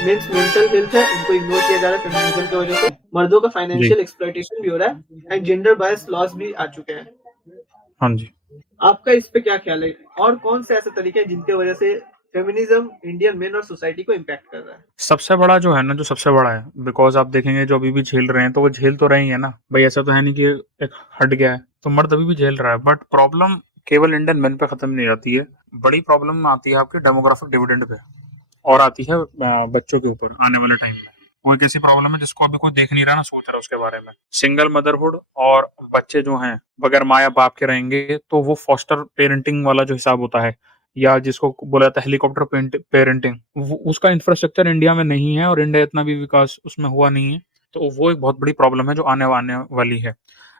Means mental health है, उनको ignore किया जा रहा है फेमिनिज्म की वजह से। मर्दों का जी। फाइनेंशियल एक्सप्लॉयटेशन भी हो रहा है एंड जेंडर बायस लॉस भी आ चुके हैं। हाँ जी। आपका इस पे क्या ख्याल है? और कौन से ऐसे तरीके हैं जिनकी वजह से फेमिनिज्म इंडियन मेन और सोसाइटी को इम्पैक्ट कर रहा है? सबसे बड़ा जो है ना, जो सबसे बड़ा है, बिकॉज़ आप देखेंगे जो अभी भी झेल रहे हैं, तो वो झेल तो रहे ही है ना। भई ऐसा तो है नहीं कि एक हट गया है, तो मर्द अभी भी झेल रहा है। बट प्रॉब्लम केवल इंडियन मेन पे खत्म नहीं आती है। बड़ी प्रॉब्लम आती है आपके डेमोग्राफिक डिविडेंड पे, और आती है बच्चों के ऊपर आने वाले टाइम में। वो एक ऐसी प्रॉब्लम है जिसको अभी कोई देख नहीं रहा ना, सोच रहा है उसके बारे में। सिंगल मदरहुड और बच्चे जो हैं बगैर माँ या बाप के रहेंगे, तो वो फॉस्टर पेरेंटिंग वाला जो हिसाब होता है, या जिसको बोला जाता है हेलीकॉप्टर पेरेंटिंग, उसका इंफ्रास्ट्रक्चर इंडिया में नहीं है, और इंडिया इतना भी विकास उसमें हुआ नहीं है। तो वो एक बहुत बड़ी प्रॉब्लम है जो आने वाली है।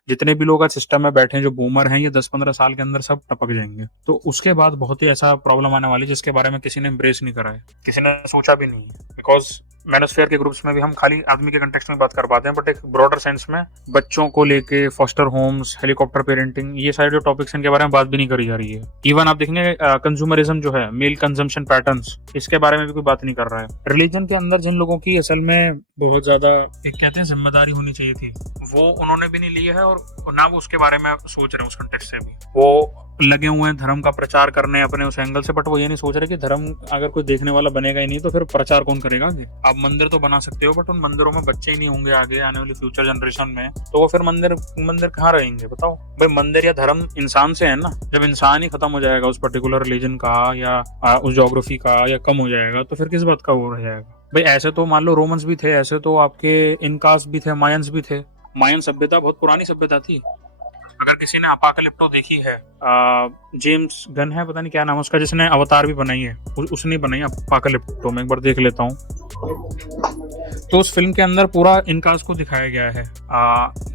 जितने भी लोग आज सिस्टम में बैठे हैं जो बूमर हैं, ये 10-15 साल के अंदर सब टपक जाएंगे। तो उसके बाद बहुत ही ऐसा प्रॉब्लम आने वाली है जिसके बारे में किसी ने एम्ब्रेस नहीं करा है, किसी ने सोचा भी नहीं है। बिकॉज मैनोस्फेयर के ग्रुप्स में भी हम खाली आदमी के कंटेक्स्ट में बात कर पाते हैं, बट एक ब्रॉडर सेंस में बच्चों को लेके फॉस्टर होम्स, हेलीकॉप्टर पेरेंटिंग, ये सारे जो टॉपिक्स हैं इनके बारे में बात भी नहीं करी जा रही है। इवन आप देखेंगे कंज्यूमरिज्म जो है, मेल कंजम्पशन पैटर्न्स, इसके बारे में भी कोई बात नहीं कर रहा है। रिलीजन के अंदर जिन लोगों की असल में बहुत ज्यादा एक कहते हैं जिम्मेदारी होनी चाहिए थी, वो उन्होंने भी नहीं ली है, और ना वो उसके बारे में सोच रहे हैं उस कंटेक्स्ट से भी। वो लगे हुए हैं धर्म का प्रचार करने अपने उस एंगल से, बट वो ये नहीं सोच रहे कि धर्म अगर कोई देखने वाला बनेगा ही नहीं तो फिर प्रचार कौन करेगा आगे। आप मंदिर तो बना सकते हो, बट उन मंदिरों में बच्चे ही नहीं होंगे आगे आने वाली फ्यूचर जनरेशन में, तो वो फिर मंदिर मंदिर कहाँ रहेंगे बताओ। भाई मंदिर या धर्म इंसान से है ना। जब इंसान ही खत्म हो जाएगा उस पर्टिकुलर रिलीजन का या उस ज्योग्राफी का, या कम हो जाएगा, तो फिर किस बात का वो रह जाएगा। भाई ऐसे तो मान लो रोमन्स भी थे, ऐसे तो आपके इनकास भी थे, मायंस भी थे। मायन सभ्यता बहुत पुरानी सभ्यता थी। अगर किसी ने अपोकलिप्टो देखी है, जेम्स गन है, पता नहीं क्या नाम है उसका, जिसने अवतार भी बनाई है, उसने बनाई अपोकलिप्टो। मैं एक बार देख लेता हूँ। तो उस फिल्म के अंदर पूरा इनकास को दिखाया गया है।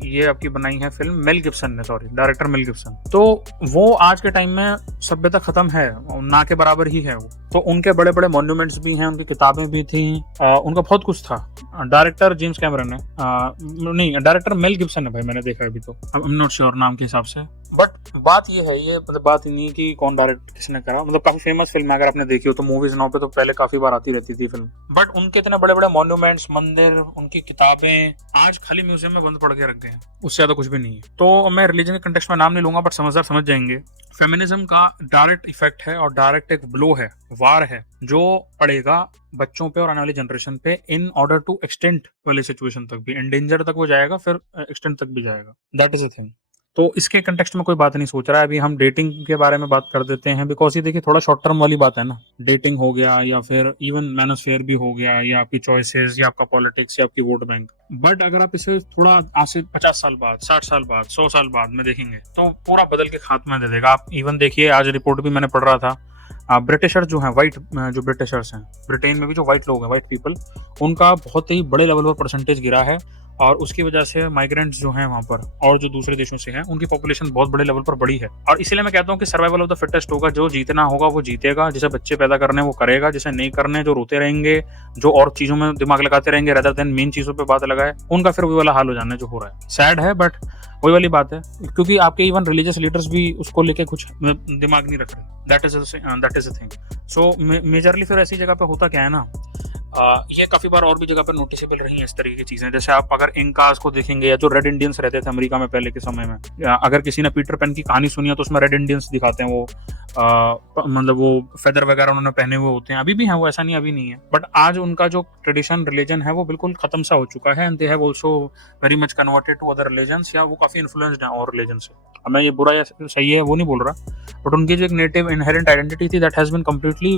ये आपकी बनाई है फिल्म मेल गिब्सन ने, सॉरी डायरेक्टर मेल गिब्सन। तो वो आज के टाइम में सभ्यता खत्म है, ना के बराबर ही है वो। तो उनके बड़े बड़े मॉन्यूमेंट्स भी हैं, उनकी किताबें भी थी, उनका बहुत कुछ था। डायरेक्टर जेम्स कैमरन है, नहीं डायरेक्टर मेल गिब्सन है भाई, मैंने देखा अभी तो, आई एम नॉट श्योर नाम के हिसाब से। बट बात ये है, ये मतलब बात नहीं है कि कौन डायरेक्ट किसने करा, मतलब काफी फेमस फिल्म है। अगर आपने देखी हो तो मूवीज नाउ पे तो पहले काफी बार आती रहती थी फिल्म। बट उनके इतने बड़े बड़े मॉन्यूमेंट्स, मंदिर, उनकी किताबें आज खाली म्यूजियम में बंद पड़ के रख गए हैं, उससे ज्यादा कुछ भी नहीं है। तो मैं रिलीजन के कंटेक्स्ट में नाम नहीं लूंगा, बट समझदार समझ जाएंगे। फेमिनिज्म का डायरेक्ट इफेक्ट है और डायरेक्ट एक ब्लो है, वार है, जो पड़ेगा बच्चों पे और आने वाली जनरेशन पे, इन ऑर्डर टू एक्सटेंट वाली सिचुएशन तक भी, एंडेंजर तक वो जाएगा, फिर एक्सटेंट तक भी जाएगा। That is a thing. तो इसके कंटेक्स्ट में कोई बात नहीं सोच रहा है। अभी हम डेटिंग के बारे में बात कर देते हैं, बिकॉज ये देखिए थोड़ा शॉर्ट टर्म वाली बात है ना। डेटिंग हो गया, या फिर इवन मैनोस्फेयर भी हो गया, या आपकी चॉइसेस, या आपका पॉलिटिक्स, या आपकी वोट बैंक। बट अगर आप इसे थोड़ा आज से 50 साल बाद, 60 साल बाद, 100 साल बाद में देखेंगे, तो पूरा बदल के खात्मा दे देगा। आप इवन देखिए, आज रिपोर्ट भी मैंने पढ़ रहा था, ब्रिटिशर्स जो हैं, वाइट जो ब्रिटिशर्स हैं, ब्रिटेन में भी जो वाइट लोग हैं, वाइट पीपल, उनका बहुत ही बड़े लेवल पर परसेंटेज गिरा है। और उसकी वजह से माइग्रेंट्स जो हैं वहाँ पर, और जो दूसरे देशों से हैं, उनकी पॉपुलेशन बहुत बड़े लेवल पर बढ़ी है। और इसीलिए मैं कहता हूँ कि सर्वाइवल ऑफ द फिटेस्ट होगा। जो जीतना होगा वो जीतेगा, जिसे बच्चे पैदा करने वो करेगा, जिसे नहीं करने, जो रोते रहेंगे, जो और चीजों में दिमाग लगाते रहेंगे रेदर देन मेन चीजों पे बात लगाए, उनका फिर वही वाला हाल हो जाना है जो हो रहा है। सैड है, बट वही वाली बात है, क्योंकि आपके इवन रिलीजियस लीडर्स भी उसको लेके कुछ दिमाग नहीं रख रहे। That is a thing. So majorly फिर ऐसी जगह पे होता क्या है ना, ये काफी बार और भी जगह पर नोटिसेबल रही है इस तरीके की चीजें। जैसे आप अगर इंकास को देखेंगे, या जो रेड इंडियंस रहते थे अमेरिका में पहले के समय में, अगर किसी ने पीटर पैन की कहानी सुनी है तो उसमें रेड इंडियंस दिखाते हैं। वो मतलब वो फेदर वगैरह उन्होंने पहने हुए होते हैं, अभी भी हैं वो, ऐसा नहीं अभी नहीं है। बट आज उनका जो ट्रेडिशन रिलीजन है वो बिल्कुल खत्म सा हो चुका है, and they have also very much converted to other religions, या वो काफी इन्फ्लुएंस्ड हैं और रिलीजन से। अब मैं ये बुरा या सही है वो नहीं बोल रहा, बट उनकी जो एक नेटिव इनहेरेंट आइडेंटिटी थी, that has been completely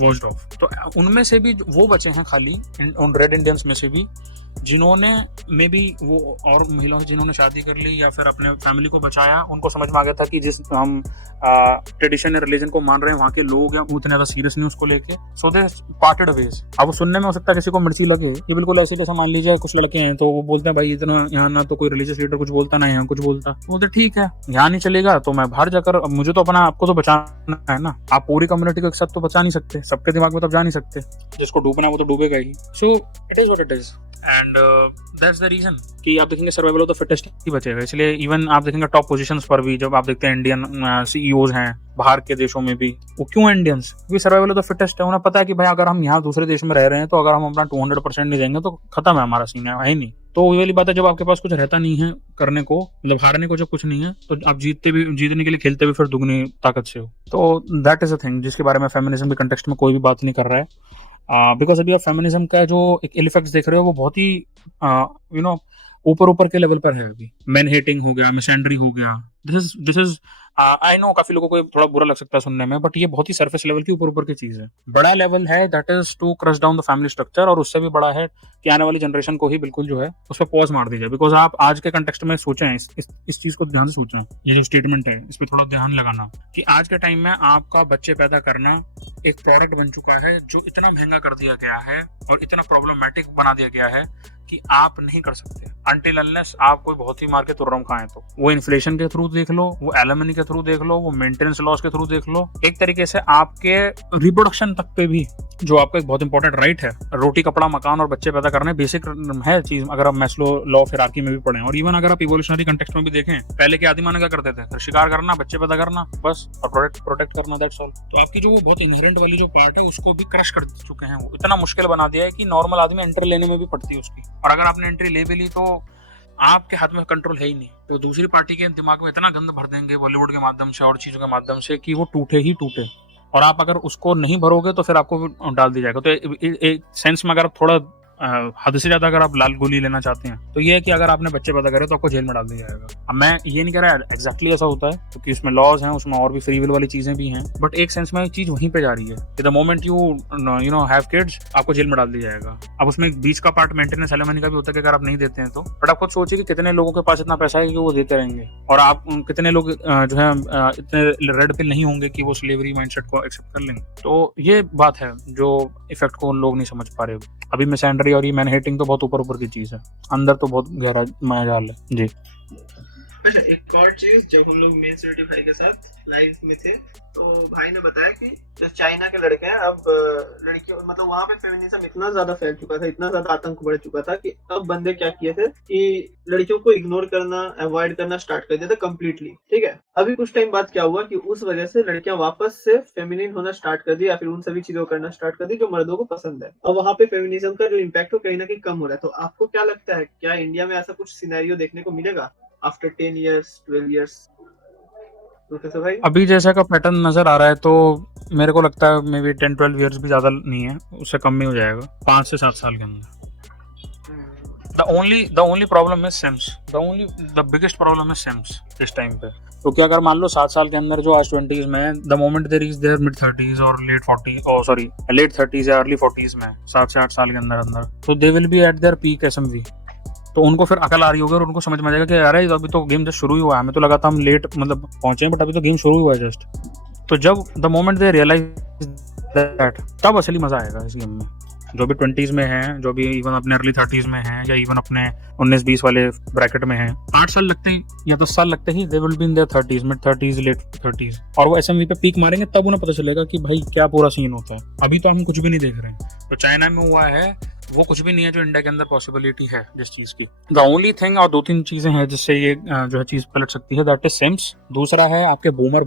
washed off. तो उनमें से भी वो बचे हैं खाली, उन रेड इंडियंस में से भी, जिन्होंने मे बी वो और महिलाओं से जिन्होंने शादी कर ली या फिर अपने फैमिली को बचाया, उनको समझ में आ गया था कि जिस हम ट्रेडिशन या रिलीजन को मान रहे हैं, वहाँ के लोग हैं उतने ज्यादा सीरियस नहीं उसको लेके, सो दे पार्टेड वेज। अब वो सुनने में हो सकता है किसी को मिर्ची लगे, ये बिल्कुल ऐसे जैसा मान लीजिए कुछ लड़के हैं तो वो बोलते हैं भाई इतना यहाँ ना तो कोई रिलीजियस लीडर कुछ बोलता, ना यहाँ कुछ बोलता, बोलते ठीक है यहाँ नहीं चलेगा तो मैं बाहर जाकर, मुझे तो अपना आपको तो बचाना है ना। आप पूरी कम्युनिटी को एक साथ तो बचा नहीं सकते, सबके दिमाग में तो जा नहीं सकते, जिसको डूबना है वो तो डूबेगा ही। So it is what it is. And that's the reason कि आप देखेंगे सर्वाइवल ऑफ द फिटेस्ट ही बचेगा। इसलिए इवन आप देखेंगे टॉप पोजीशंस पर भी जब आप देखते हैं इंडियन सीईओज हैं बाहर के देशों में भी, वो क्यों है इंडियंस? क्योंकि सर्वाइवल ऑफ द फिटेस्ट है। उन्हें पता है कि भाई अगर हम यहाँ दूसरे देश में रह रहे हैं तो अगर हम अपना 200% नहीं देंगे तो खत्म है हमारा सीन, है ही नहीं। तो वही वाली बात है, जब आपके पास कुछ रहता नहीं है करने को, मतलब हारने को जब कुछ नहीं है, तो आप जीतने के लिए खेलते भी फिर दुगनी ताकत से हो। तो दैट इज अ थिंग जिसके बारे में फेमिनिज्म के कंटेक्स्ट में कोई भी बात नहीं कर रहा है। बिकॉज अभी आप फेमिनिज्म का जो एक इल इफेक्ट्स देख रहे हो वो बहुत ही ऊपर के लेवल पर है। अभी मैन हेटिंग हो गया, मिसएंड्री हो गया। दिस इज आई नो काफी लोगों को थोड़ा बुरा लग सकता है सुनने में, बट ये बहुत ही सरफेस लेवल की ऊपर की चीज है। बड़ा लेवल है that is to crush down the family structure, और उससे भी बड़ा है कि आने वाली जनरेशन को ही बिल्कुल जो है उस पर पॉज मार दी जाए। बिकॉज आप आज के कंटेक्स्ट में सोचें, इस चीज को ध्यान से सोचें, ये जो स्टेटमेंट है इस पर थोड़ा ध्यान लगाना कि आज के टाइम में आपका बच्चे पैदा करना एक प्रोडक्ट बन चुका है जो इतना महंगा कर दिया गया है और इतना प्रॉब्लमेटिक बना दिया गया है कि आप नहीं कर सकते अनटिल अनलेस आप कोई बहुत ही मार के तुर्रम खाएं। तो वो इन्फ्लेशन के थ्रू देख लो, वो एलिमनी के थ्रू देख लो, वो मेंटेनेंस लॉस के थ्रू देख लो, एक तरीके से आपके रिप्रोडक्शन तक पे भी जो आपका एक बहुत इंपॉर्टेंट राइट है, रोटी कपड़ा मकान और बच्चे पैदा करने बेसिक है चीज, अगर आप मैस्लो लॉ ऑफ हिरार्की में भी पढ़ें, और इवन अगर आप इवोल्यूशनरी कंटेक्स्ट में भी देखें, पहले के आदिमानव क्या करते थे? शिकार करना, बच्चे पैदा करना बस, और प्रोटेक्ट करना, दैट्स ऑल। तो आपकी जो बहुत इनहेरेंट वाली जो पार्ट है उसको भी क्रश कर चुके हैं। वो इतना मुश्किल बना दिया है कि नॉर्मल आदमी एंट्री लेने में भी पड़ती है उसकी, और अगर आपने एंट्री ले भी ली तो आपके हाथ में कंट्रोल है ही नहीं। तो दूसरी पार्टी के दिमाग में इतना गंद भर देंगे बॉलीवुड के माध्यम से और चीजों के माध्यम से कि वो टूटे ही टूटे, और आप अगर उसको नहीं भरोगे तो फिर आपको डाल दिया जाएगा। तो एक सेंस में अगर आप थोड़ा हद से ज्यादा अगर आप लाल गोली लेना चाहते हैं तो ये है कि अगर आपने बच्चे पैदा करे तो आपको जेल में डाल दिया जाएगा। अब मैं ये नहीं कह रहा एग्जैक्टली ऐसा होता है, क्योंकि उसमें लॉज हैं, उसमें और भी फ्री विल वाली चीजें भी हैं, बट एक सेंस में चीज वहीं पे जा रही है कि the moment you have kids आपको जेल में डाल दिया जाएगा। अब उसमें एक बीच का पार्ट मेंटेनेंस एलिमनी का भी होता है कि अगर आप नहीं देते हैं तो, बट आप खुद सोचिए कि कितने लोगों के पास इतना पैसा है कि वो देते रहेंगे, और आप कितने लोग जो है इतने रेड पिल नहीं होंगे कि वो स्लेवरी माइंडसेट को एक्सेप्ट कर लेंगे। तो ये बात है जो इफेक्ट को लोग नहीं समझ पा रहे। अभी मिसएंड्री और ये मैन हेटिंग तो बहुत ऊपर की चीज है, अंदर तो बहुत गहरा मायाजाल है जी। अच्छा, एक और चीज, जब हम लोग मेन सिटी भाई के साथ लाइव में थे तो भाई ने बताया कि जो चाइना के लड़के हैं, अब लड़कियों मतलब वहां पे फेमिनिज्म इतना ज्यादा फैल चुका था, इतना ज्यादा आतंक बढ़ चुका था कि अब बंदे क्या किए थे कि लड़कियों को इग्नोर करना, अवॉइड करना स्टार्ट कर दिया था कम्प्लीटली। ठीक है, अभी कुछ टाइम बाद क्या हुआ कि उस वजह से लड़कियां वापस से फेमिनिन होना स्टार्ट कर दी, या फिर उन सभी चीजों को करना स्टार्ट कर दी जो मर्दों को पसंद है। अब वहां पे फेमिनिज्म का जो इम्पैक्ट हो कहीं ना कहीं कम हो रहा है। तो आपको क्या लगता है, क्या इंडिया में ऐसा कुछ सिनेरियो देखने को मिलेगा आफ्टर 10 years 12 years? तो भाई अभी जैसा का पैटर्न नजर आ रहा है तो मेरे को लगता है मे बी 10-12 years भी ज्यादा नहीं है, उससे कम ही हो जाएगा, 5 से 7 साल के अंदर। the only problem is Sims, the biggest problem is Sims इस टाइम पे। तो क्या अगर मान लो 7 साल के अंदर जो आज 20s में है, the moment there is there mid 30s और लेट 30s या अर्ली 40s में 7 से 8 साल के अंदर तो दे will B eight there peak SMV। तो उनको फिर अकल आ रही होगी और उनको समझ में आ जाएगा कि यार अभी तो गेम जस्ट शुरू ही हुआ है, हमें तो लगा था हम लेट मतलब पहुंचे बट अभी तो गेम शुरू हुआ है जस्ट। तो जब the moment they realise that, तब असली मजा आएगा इस गेम में। जो भी 20s में हैं, जो भी इवन अपने अर्ली 30s में हैं, या इवन अपने 19-20 वाले ब्रैकेट में हैं, 8 साल लगते ही या 10 साल लगते ही they will be in their 30s, mid 30s, late 30s, और वो SMV पे पीक मारेंगे, तब उन्हें पता चलेगा कि भाई क्या पूरा सीन होता है। अभी तो हम कुछ भी नहीं देख रहे हैं। तो चाइना में हुआ है वो कुछ भी नहीं है जो इंडिया के अंदर पॉसिबिलिटी है जिस चीज की। द ओनली थिंग, और 2-3 चीजें हैं जिससे ये जो है चीज पलट सकती है, दैट इज सिम्स। दूसरा है आपके बूमर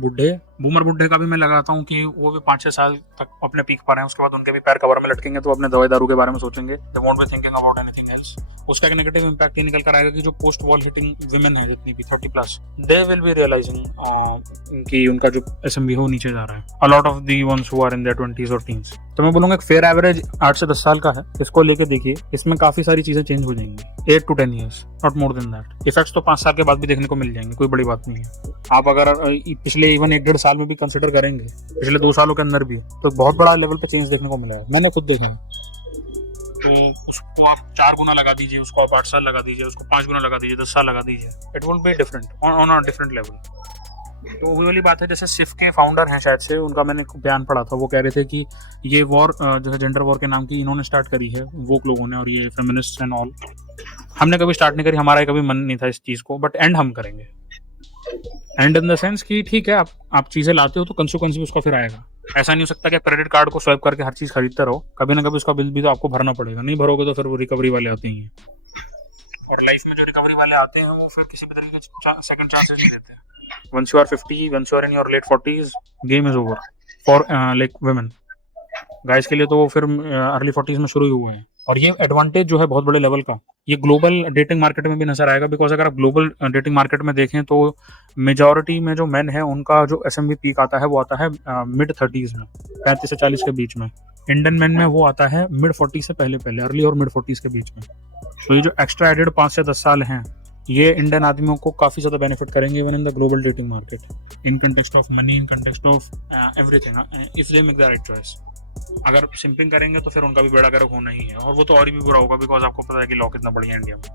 बुड्ढे का भी मैं लगाता हूँ कि वो भी 5-6 साल तक अपने पीक पर हैं, उसके बाद उनके भी पैर कवर में लटकेंगे तो अपने दवाई दारू के बारे में सोचेंगे, they won't be thinking about anything else. उसका एक नेगेटिव इम्पैक्ट ये निकल कर आएगा कि जो पोस्ट वॉल हिटिंग विमेन है जितनी भी 30+, दे विल बी रियलाइजिंग कि उनका जो SMV हो नीचे जा रहा है। A lot of the ones who are in their 20s और टीन्स। तो मैं बोलूंगा एक फेयर एवरेज 8 से 10 साल का है, इसको लेके देखिए, इसमें काफी सारी चीजें चेंज हो जाएंगी। 8 to 10 years, not more than that. Effects तो 5 साल के बाद भी देखने को मिल जाएंगे, कोई बड़ी बात नहीं है। आप अगर पिछले इवन 1-1.5 साल में भी कंसिडर करेंगे, पिछले 2 सालों के अंदर भी, तो बहुत बड़ा लेवल पे चेंज देखने को मिला है, मैंने खुद देखा है। तो उसको आप 4 गुना लगा दीजिए, उसको आप 8 साल लगा दीजिए, उसको 5 गुना लगा दीजिए, 10 साल लगा दीजिए, it will be different on a different level. तो वही वाली बात है, जैसे सिफ के फाउंडर हैं शायद से, उनका मैंने बयान पढ़ा था, वो कह रहे थे कि ये वॉर जो है जेंडर वॉर के नाम की इन्होंने स्टार्ट करी है, वोक लोगों ने, और ये फेमिनिस्ट एंड ऑल। हमने कभी स्टार्ट नहीं करी, हमारा कभी मन नहीं था इस चीज़ को, बट एंड हम करेंगे। एंड इन द सेंस कि ठीक है, आप चीजें लाते हो तो कंसिक्वेंस भी उसका फिर आएगा। ऐसा नहीं हो सकता कि क्रेडिट कार्ड को स्वाइप करके हर चीज खरीदते रहो, कभी ना कभी उसका बिल भी तो आपको भरना पड़ेगा। नहीं भरोगे तो फिर वो रिकवरी वाले आते ही हैं, और लाइफ में जो रिकवरी वाले आते हैं वो फिर किसी भी तरीके के सेकंड चांसेस नहीं देते। Once you are 50, once you are in your late 40s, game is over for like women. Guys के लिए तो वो फिर अर्ली 40s में शुरू ही हुए हैं। और ये एडवांटेज जो है बहुत बड़े लेवल का, ये ग्लोबल डेटिंग मार्केट में भी नजर आएगा। बिकॉज अगर आप ग्लोबल डेटिंग मार्केट में देखें तो मेजॉरिटी में जो मेन है उनका जो एसएमवी पीक आता है वो आता है मिड 30s में, 35 से 40 के बीच में। इंडियन मैन में वो आता है मिड 40 से पहले पहले, अर्ली और मिड 40s के बीच में। तो ये जो एक्स्ट्रा एडेड 5 से 10 साल हैं, ये इंडियन आदमियों को काफी ज्यादा बेनिफिट करेंगे even in the global dating market, in context of money, in context of everything. इसलिए मेक द राइट चॉइस। अगर सिंपिंग करेंगे तो फिर उनका भी बेड़ा गर्क होना ही है, और वो तो और भी बुरा होगा बिकॉज आपको पता है कि लॉ कितना बढ़िया है इंडिया में।